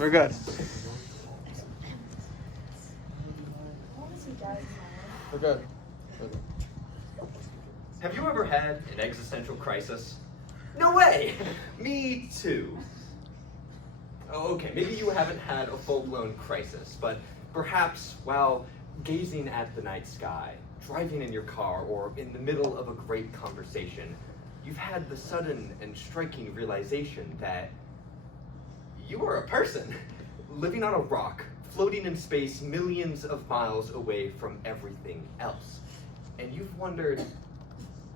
We're good. We're good. Have you ever had an existential crisis? No way! Me too. Oh, okay, maybe you haven't had a full-blown crisis, but perhaps while gazing at the night sky, driving in your car, or in the middle of a great conversation, you've had the sudden and striking realization that you are a person living on a rock, floating in space millions of miles away from everything else. And you've wondered,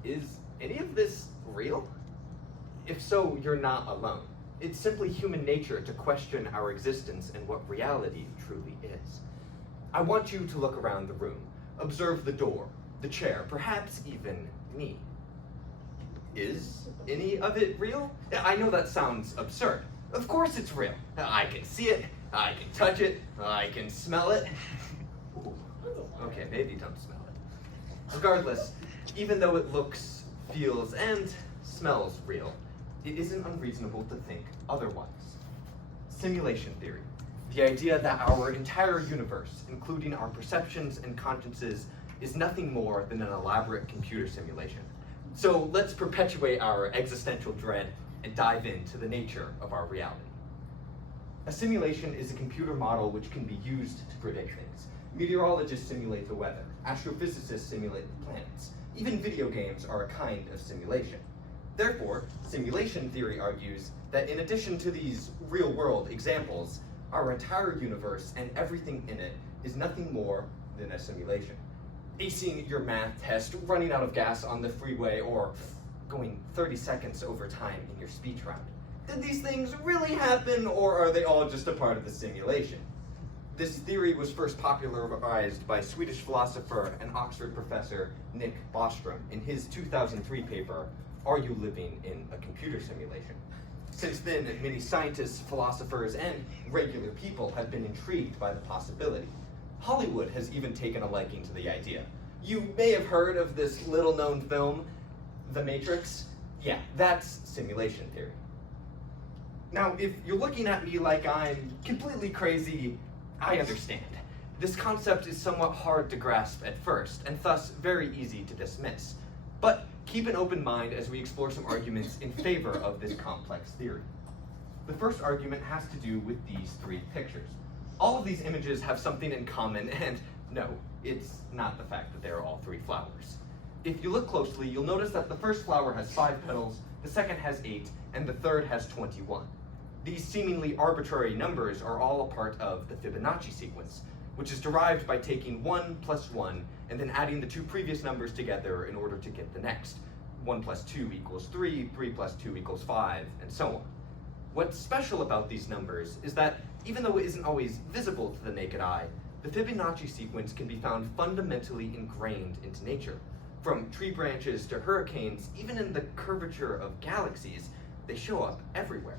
is any of this real? If so, you're not alone. It's simply human nature to question our existence and what reality truly is. I want you to look around the room, observe the door, the chair, perhaps even me. Is any of it real? I know that sounds absurd. Of course it's real. I can see it, I can touch it, I can smell it. Ooh. Okay, maybe don't smell it. Regardless, even though it looks, feels, and smells real, it isn't unreasonable to think otherwise. Simulation theory. The idea that our entire universe, including our perceptions and consciences, is nothing more than an elaborate computer simulation. So let's perpetuate our existential dread and dive into the nature of our reality. A simulation is a computer model which can be used to predict things. Meteorologists simulate the weather. Astrophysicists simulate the planets. Even video games are a kind of simulation. Therefore, simulation theory argues that in addition to these real-world examples, our entire universe and everything in it is nothing more than a simulation. Acing your math test, running out of gas on the freeway, or going 30 seconds over time in your speech round. Did these things really happen, or are they all just a part of the simulation? This theory was first popularized by Swedish philosopher and Oxford professor Nick Bostrom in his 2003 paper, Are You Living in a Computer Simulation? Since then, many scientists, philosophers, and regular people have been intrigued by the possibility. Hollywood has even taken a liking to the idea. You may have heard of this little-known film, The Matrix. Yeah, that's simulation theory. Now, if you're looking at me like I'm completely crazy, I understand. This concept is somewhat hard to grasp at first, and thus very easy to dismiss. But keep an open mind as we explore some arguments in favor of this complex theory. The first argument has to do with these three pictures. All of these images have something in common, and no, it's not the fact that they are all three flowers. If you look closely, you'll notice that the first flower has 5 petals, the second has 8, and the third has 21. These seemingly arbitrary numbers are all a part of the Fibonacci sequence, which is derived by taking 1 plus 1 and then adding the two previous numbers together in order to get the next. 1 plus 2 equals 3, 3 plus 2 equals 5, and so on. What's special about these numbers is that even though it isn't always visible to the naked eye, the Fibonacci sequence can be found fundamentally ingrained into nature. From tree branches to hurricanes, even in the curvature of galaxies, they show up everywhere.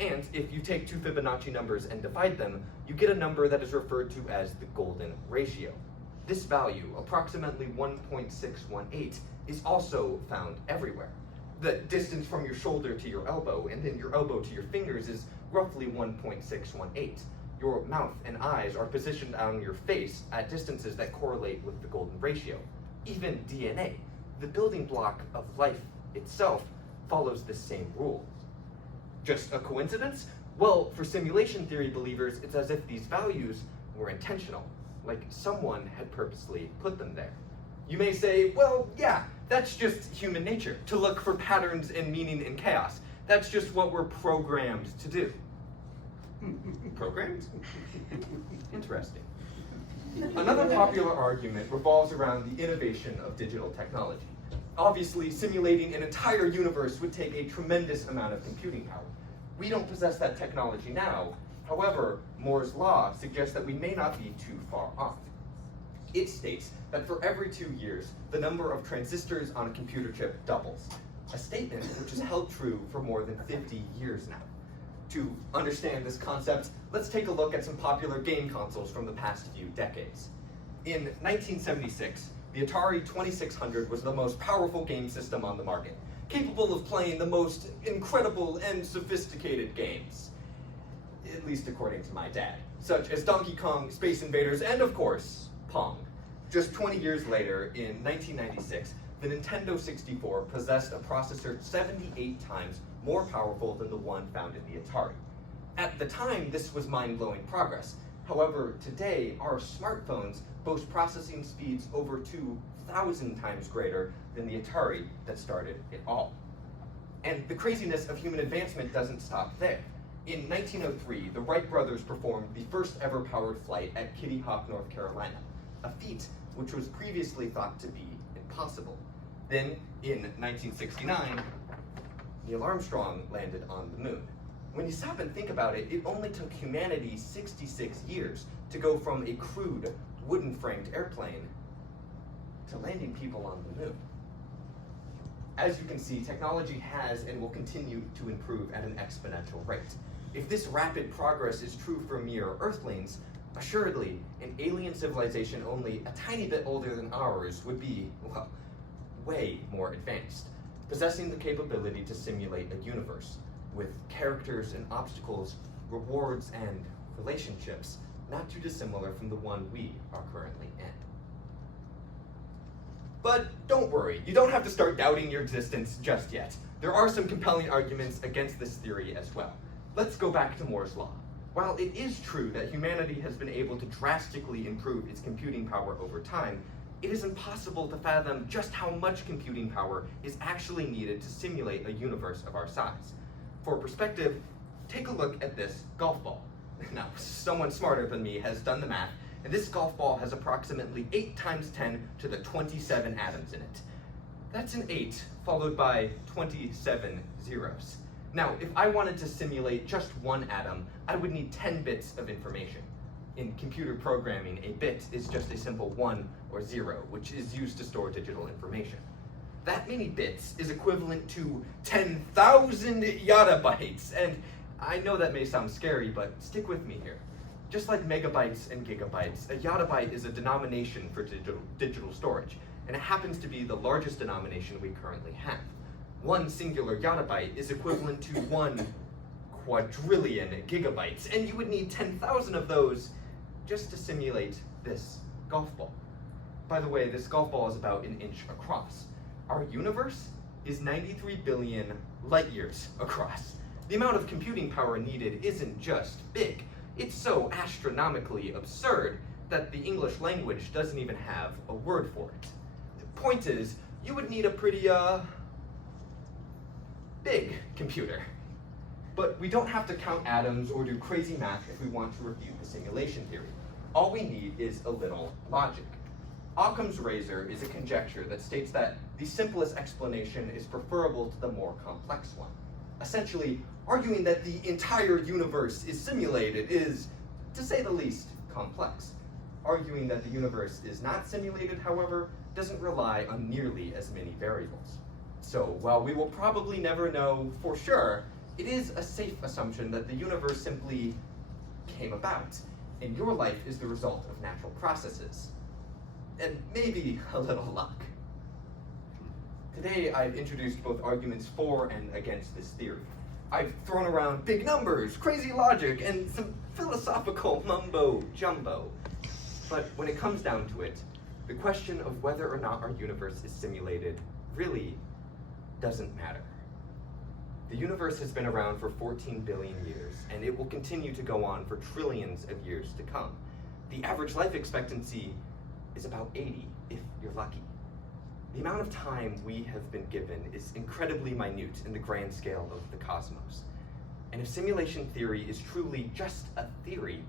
And if you take two Fibonacci numbers and divide them, you get a number that is referred to as the golden ratio. This value, approximately 1.618, is also found everywhere. The distance from your shoulder to your elbow and then your elbow to your fingers is roughly 1.618. Your mouth and eyes are positioned on your face at distances that correlate with the golden ratio. Even DNA, the building block of life itself, follows this same rule. Just a coincidence? Well, for simulation theory believers, it's as if these values were intentional, like someone had purposely put them there. You may say, well, yeah, that's just human nature, to look for patterns and meaning in chaos. That's just what we're programmed to do. Programmed? Interesting. Another popular argument revolves around the innovation of digital technology. Obviously, simulating an entire universe would take a tremendous amount of computing power. We don't possess that technology now. However, Moore's law suggests that we may not be too far off. It states that for every 2 years, the number of transistors on a computer chip doubles, a statement which is held true for more than 50 years now. To understand this concept, let's take a look at some popular game consoles from the past few decades. In 1976, the Atari 2600 was the most powerful game system on the market, capable of playing the most incredible and sophisticated games. at least according to my dad, such as Donkey Kong, Space Invaders, and of course, Pong. Just 20 years later, in 1996, the Nintendo 64 possessed a processor 78 times more powerful than the one found in the Atari. At the time, this was mind-blowing progress. However, today, our smartphones boast processing speeds over 2,000 times greater than the Atari that started it all. And the craziness of human advancement doesn't stop there. In 1903, the Wright brothers performed the first ever powered flight at Kitty Hawk, North Carolina, a feat which was previously thought to be impossible. Then, in 1969, Neil Armstrong landed on the moon. When you stop and think about it, it only took humanity 66 years to go from a crude, wooden-framed airplane to landing people on the moon. As you can see, technology has and will continue to improve at an exponential rate. If this rapid progress is true for mere Earthlings, assuredly, an alien civilization only a tiny bit older than ours would be, well, way more advanced, possessing the capability to simulate a universe with characters and obstacles, rewards and relationships not too dissimilar from the one we are currently in. But don't worry, you don't have to start doubting your existence just yet. There are some compelling arguments against this theory as well. Let's go back to Moore's Law. While it is true that humanity has been able to drastically improve its computing power over time, it is impossible to fathom just how much computing power is actually needed to simulate a universe of our size. For perspective, take a look at this golf ball. Now, someone smarter than me has done the math, and this golf ball has approximately 8 times 10 to the 27 atoms in it. That's an 8 followed by 27 zeros. Now, if I wanted to simulate just one atom, I would need 10 bits of information. In computer programming, a bit is just a simple 1 or 0, which is used to store digital information. That many bits is equivalent to 10,000 yottabytes, and I know that may sound scary, but stick with me here. Just like megabytes and gigabytes, a yottabyte is a denomination for digital storage, and it happens to be the largest denomination we currently have. One singular yottabyte is equivalent to 1 quadrillion gigabytes, and you would need 10,000 of those just to simulate this golf ball. By the way, this golf ball is about an inch across. Our universe is 93 billion light years across. The amount of computing power needed isn't just big, it's so astronomically absurd that the English language doesn't even have a word for it. The point is, you would need a pretty, big computer. But we don't have to count atoms or do crazy math if we want to refute the simulation theory. All we need is a little logic. Occam's razor is a conjecture that states that the simplest explanation is preferable to the more complex one. Essentially, arguing that the entire universe is simulated is, to say the least, complex. Arguing that the universe is not simulated, however, doesn't rely on nearly as many variables. So, while we will probably never know for sure, it is a safe assumption that the universe simply came about, and your life is the result of natural processes. And maybe a little luck. Today, I've introduced both arguments for and against this theory. I've thrown around big numbers, crazy logic, and some philosophical mumbo-jumbo. But when it comes down to it, the question of whether or not our universe is simulated really doesn't matter. The universe has been around for 14 billion years, and it will continue to go on for trillions of years to come. The average life expectancy is about 80, if you're lucky. The amount of time we have been given is incredibly minute in the grand scale of the cosmos. And if simulation theory is truly just a theory,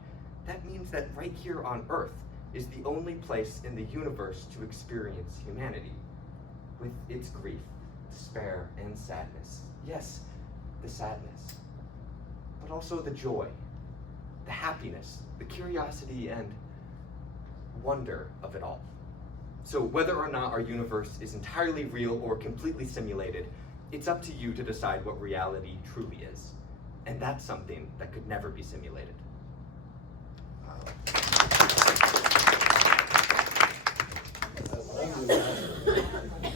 that means that right here on Earth is the only place in the universe to experience humanity, with its grief, despair, and sadness. Yes, the sadness, but also the joy, the happiness, the curiosity, and wonder of it all. So whether or not our universe is entirely real or completely simulated, it's up to you to decide what reality truly is. And that's something that could never be simulated. I love you.